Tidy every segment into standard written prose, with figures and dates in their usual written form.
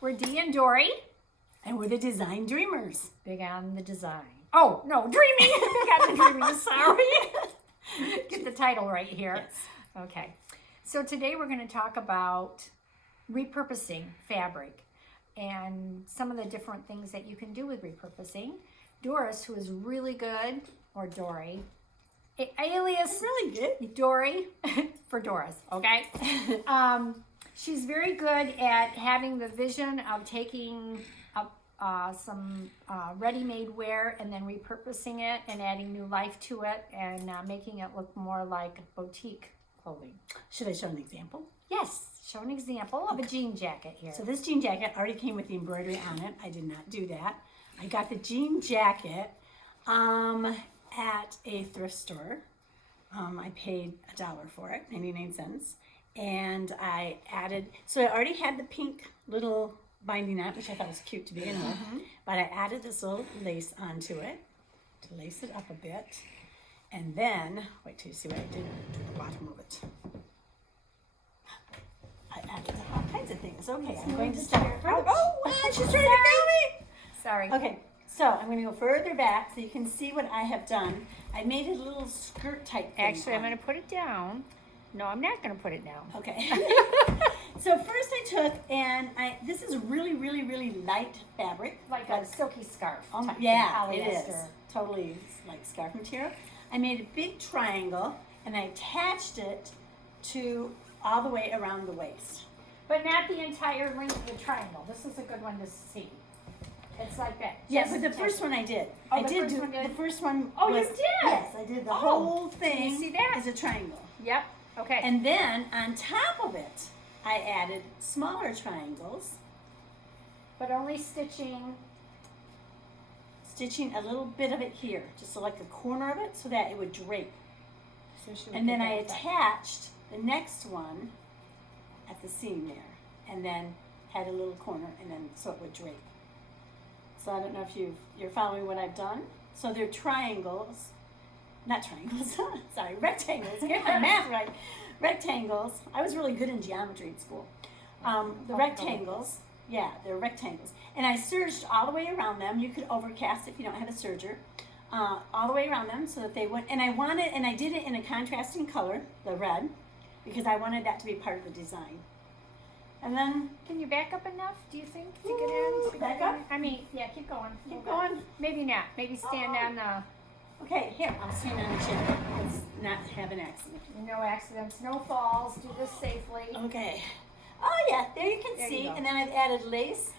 We're Dee and Dory. And we're the Design Dreamers. Big on the design. Oh, no, dreaming. Big on the dreaming, sorry. Get the title right here. Yes. Okay. So today we're going to talk about repurposing fabric and some of the different things that you can do with repurposing. Doris, who is really good, or Dory, alias Really good. Dory for Doris, okay? She's very good at having the vision of taking some ready-made wear and then repurposing it and adding new life to it and making it look more like boutique clothing. Should I show an example? Yes, show an example of a jean jacket here. So this jean jacket already came with the embroidery on it. I did not do that. I got the jean jacket at a thrift store. I paid $1 for it, 99 cents. And I added, so I already had the pink little binding on it, which I thought was cute to begin with. But I added this little lace onto it to lace it up a bit. And then, wait till you see what I did to the bottom of it. I added all kinds of things. Okay, I'm going to start. Oh, she's trying to kill me. Sorry. Okay, so I'm going to go further back so you can see what I have done. I made a little skirt type thing. Actually, I'm going to put it down. No, I'm not going to put it down. Okay. So first I took, and this is really, really, really light fabric. Like a silky scarf. type Yeah, thing, it is. polyester. Totally like scarf material. I made a big triangle, and I attached it to all the way around the waist. But not the entire length of the triangle. This is a good one to see. It's like that. Yeah, Just but the touch first it. one I did. Oh, I the did first do one did? the first one. Oh, you was, did? Yes, I did the Oh, whole can thing. you see that? As a triangle. Yep. Okay. And then on top of it, I added smaller triangles, but only stitching. stitching a little bit of it here, just so like the corner of it, so that it would drape. So she would And then get I that back. attached the next one at the seam there, and then had a little corner, and then so it would drape. So I don't know if you're following what I've done. So they're triangles, not triangles, sorry, rectangles. Get my math right. Rectangles. I was really good in geometry at school. The rectangles, yeah, they're rectangles. And I serged all the way around them. You could overcast if you don't have a serger. All the way around them so that they would, and I did it in a contrasting color, the red, because I wanted that to be part of the design. And then, Can you back up enough, do you think, to get in? To back get in? up? I mean, yeah, keep going. a keep little bit. going. Maybe not. Maybe stand on the, Okay, here, I'll stand on the chair. Let's not have an accident. no accidents, no falls. Do this safely. Okay. Oh yeah, there you can There you see. go. And then I've added lace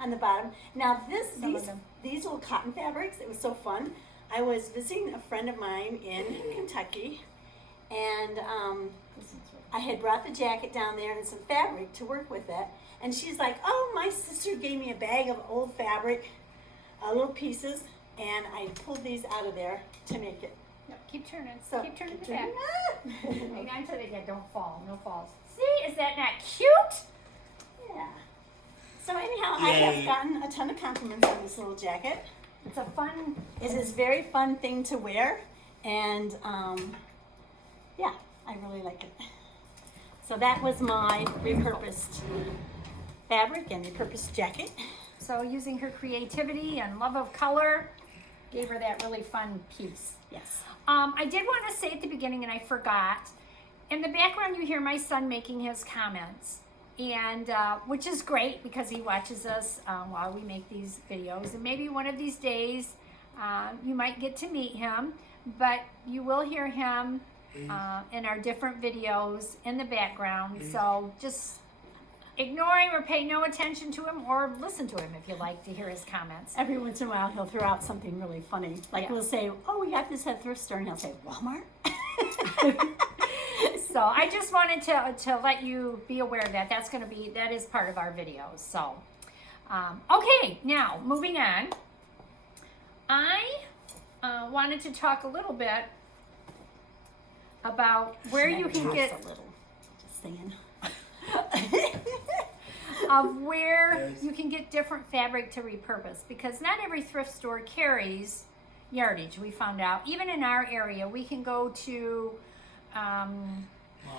on the bottom. Now Some of them. these little cotton fabrics, it was so fun. I was visiting a friend of mine in Kentucky, and I had brought the jacket down there and some fabric to work with it. And she's like, "Oh, my sister gave me a bag of old fabric, little pieces, and I pulled these out of there to make it." No, keep turning. So keep turning the turning. back. Hang on to the, yeah, don't fall. No falls. See, is that not cute? Yeah. So anyhow, I have gotten a ton of compliments on this little jacket. It's a fun. It is a very fun thing to wear, and yeah, I really like it. So that was my repurposed fabric and repurposed jacket. So using her creativity and love of color gave her that really fun piece. Yes. I did want to say at the beginning, and I forgot, in the background you hear my son making his comments, and which is great because he watches us while we make these videos, and maybe one of these days you might get to meet him, but you will hear him in our different videos in the background, so just ignore him or pay no attention to him, or listen to him if you like to hear his comments. Every once in a while, he'll throw out something really funny. Like Yeah. we'll say, "Oh, we got this at thrift store," and he'll say, "Walmart." So I just wanted to let you be aware of that. That is part of our videos. So, okay, now moving on. I wanted to talk a little bit about where you can get a little. Just saying. of where you can get different fabric to repurpose, because not every thrift store carries yardage. We found out, even in our area, we can go to I'm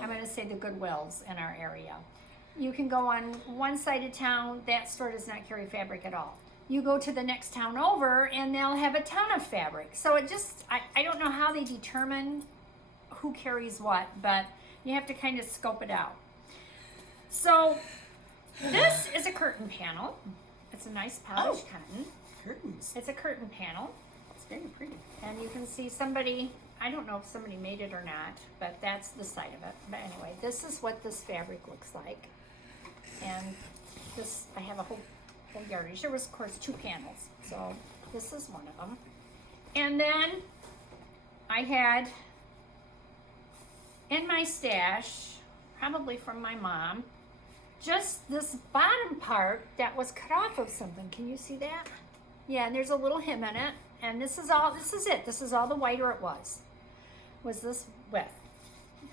going to say the Goodwills in our area, You can go on one side of town, that store does not carry fabric at all. You go to the next town over and they'll have a ton of fabric. So it just, I don't know how they determine who carries what, but you have to kind of scope it out. So this is a curtain panel. It's a nice polished cotton. Curtains. It's a curtain panel. It's very pretty. And you can see somebody, I don't know if somebody made it or not, but that's the side of it. But anyway, this is what this fabric looks like. And this, I have a whole yardage. There was, of course, 2 panels. So this is one of them. And then I had in my stash, probably from my mom, just this bottom part that was cut off of something. Can you see that? Yeah, and there's a little hem in it. And this is it. This is all the wider it was this width.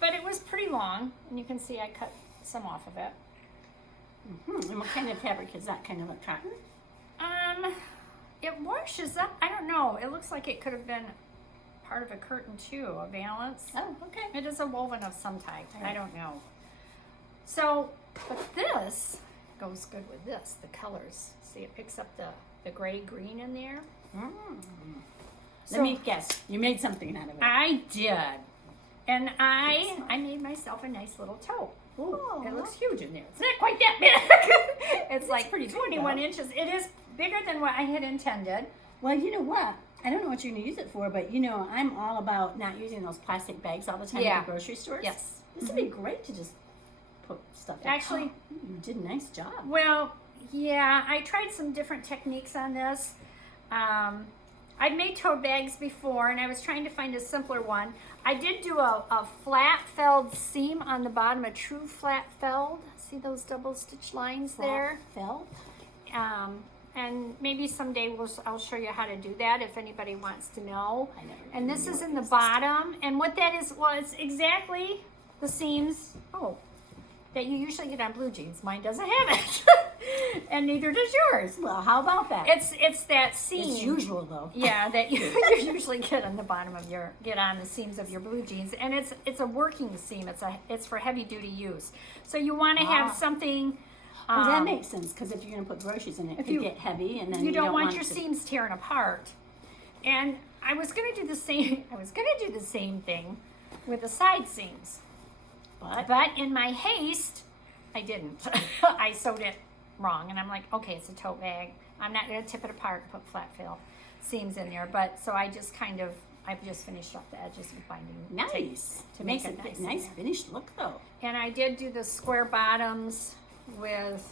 But it was pretty long, and you can see I cut some off of it. Mm-hmm. And what kind of fabric is that? Kind of like cotton? It washes up. I don't know. It looks like it could have been part of a curtain too, a valance. Oh, okay. It is a woven of some type. Right. I don't know. So, but this goes good with this, the colors. See, it picks up the gray green in there. Mm. So, Let me guess. You made something out of it. I did. And I made myself a nice little tote. Ooh. It looks huge in there. It's not quite that big. It's like pretty big, 21 though. inches. It is bigger than what I had intended. Well, you know what? I don't know what you're going to use it for, but you know, I'm all about not using those plastic bags all the time Yeah. at the grocery stores. Yes. This would be great to just put stuff in. Actually- Oh, you did a nice job. Well, yeah, I tried some different techniques on this. I'd made tote bags before, and I was trying to find a simpler one. I did do a flat felled seam on the bottom, a true flat felled. See those double stitch lines there? Felt? And maybe someday I'll show you how to do that if anybody wants to know. I never And knew this what is in the this bottom. And what that is, well, it's exactly the seams that you usually get on blue jeans. Mine doesn't have it. And neither does yours. Well, how about that? It's that seam. It's usual though. Yeah, that you usually get on the bottom of get on the seams of your blue jeans. And it's a working seam. It's for heavy duty use. So you want to have something. Well, that makes sense because if you're going to put groceries in it, it could get heavy, and then you don't want your it to... seams tearing apart. And I was going to do the same. I was going to do the same thing with the side seams, but in my haste, I didn't. I sewed it wrong, and I'm like, okay, it's a tote bag. I'm not going to tip it apart and put flat fill seams in there. But so I've just finished off the edges with binding tape Nice. to Makes make it it nice. nice finished look though. And I did do the square bottoms with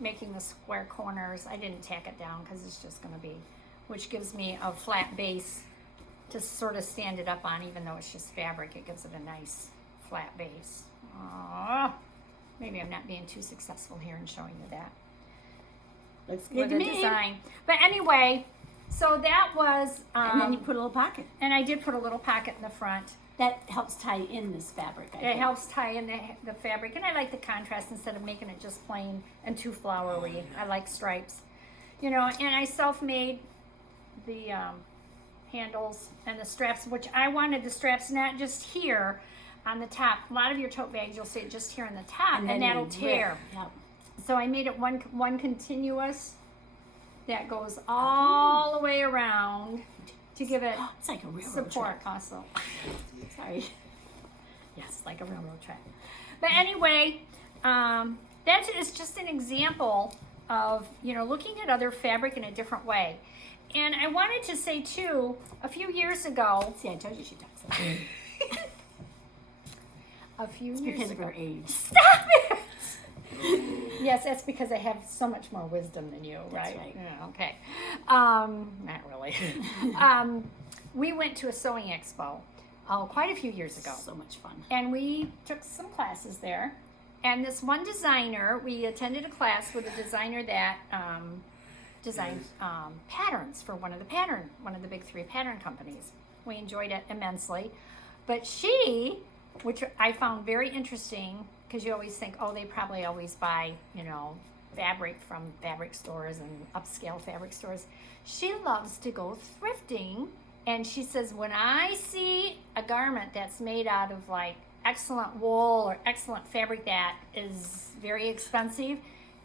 making the square corners. I didn't tack it down because it's just going to be, which gives me a flat base to sort of stand it up on, even though it's just fabric. It gives it a nice flat base. Maybe I'm not being too successful here in showing you that. Looks With good to the me. design. But anyway, so that was, And then you put a little pocket. and I did put a little pocket in the front. That helps tie in this fabric, I It think. helps tie in the fabric, and I like the contrast instead of making it just plain and too flowery. I like stripes, you know. And I self-made the handles and the straps, which I wanted the straps not just here on the top. A lot of your tote bags, you'll see it just here on the top, and then that'll you tear. rip. Yep. So I made it one continuous that goes all the way around to give it It's like a railroad support track. also. Sorry. Yes, like a railroad track. But anyway, that is just an example of, you know, looking at other fabric in a different way. And I wanted to say too, a few years ago, See, I told you she talks like that. years Because of ago. her age. Stop it! Yes, that's because I have so much more wisdom than you, right? That's right. Yeah, okay. Not really. We went to a sewing expo quite a few years ago. So much fun. And we took some classes there. And this one designer, we attended a class with a designer that designed patterns for one of the big 3 pattern companies. We enjoyed it immensely. But she, which I found very interesting, because you always think, oh, they probably always buy, you know, fabric from fabric stores and upscale fabric stores. She loves to go thrifting. And she says, when I see a garment that's made out of like excellent wool or excellent fabric that is very expensive,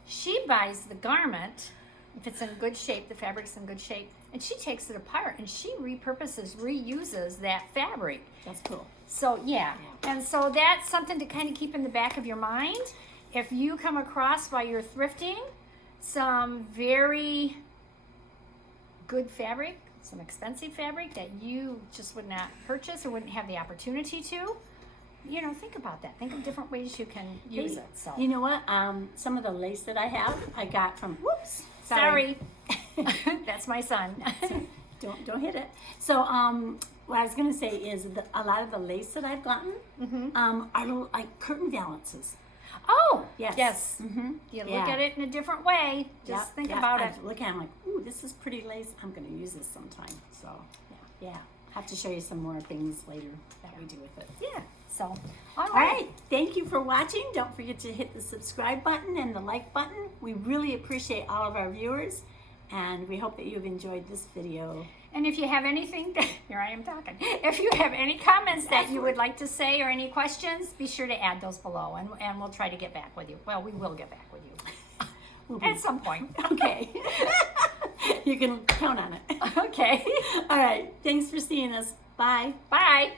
she buys the garment, if it's in good shape, the fabric's in good shape, and she takes it apart and she repurposes, reuses that fabric. That's cool. So yeah, and so that's something to kind of keep in the back of your mind. If you come across while you're thrifting some very good fabric, some expensive fabric that you just would not purchase or wouldn't have the opportunity to, you know, think about that. Think of different ways you can use it. So You know what? Some of the lace that I have, I got from, whoops, sorry. That's my son. Don't hit it. So, what I was gonna say is a lot of the lace that I've gotten are like curtain valances. Oh, Yes. yes. Mm-hmm. You look at it in a different way. Just think about it. I look at it, I'm like, ooh, this is pretty lace. I'm gonna use this sometime. So, yeah. Have to show you some more things later that we do with it. Yeah. So, All right. Thank you for watching. Don't forget to hit the subscribe button and the like button. We really appreciate all of our viewers, and we hope that you've enjoyed this video. And if you have anything, here I am talking. If you have any comments that you would like to say or any questions, be sure to add those below, and we'll try to get back with you. Well, we will get back with you at some point. Okay. You can count on it. Okay. All right. Thanks for seeing us. Bye. Bye.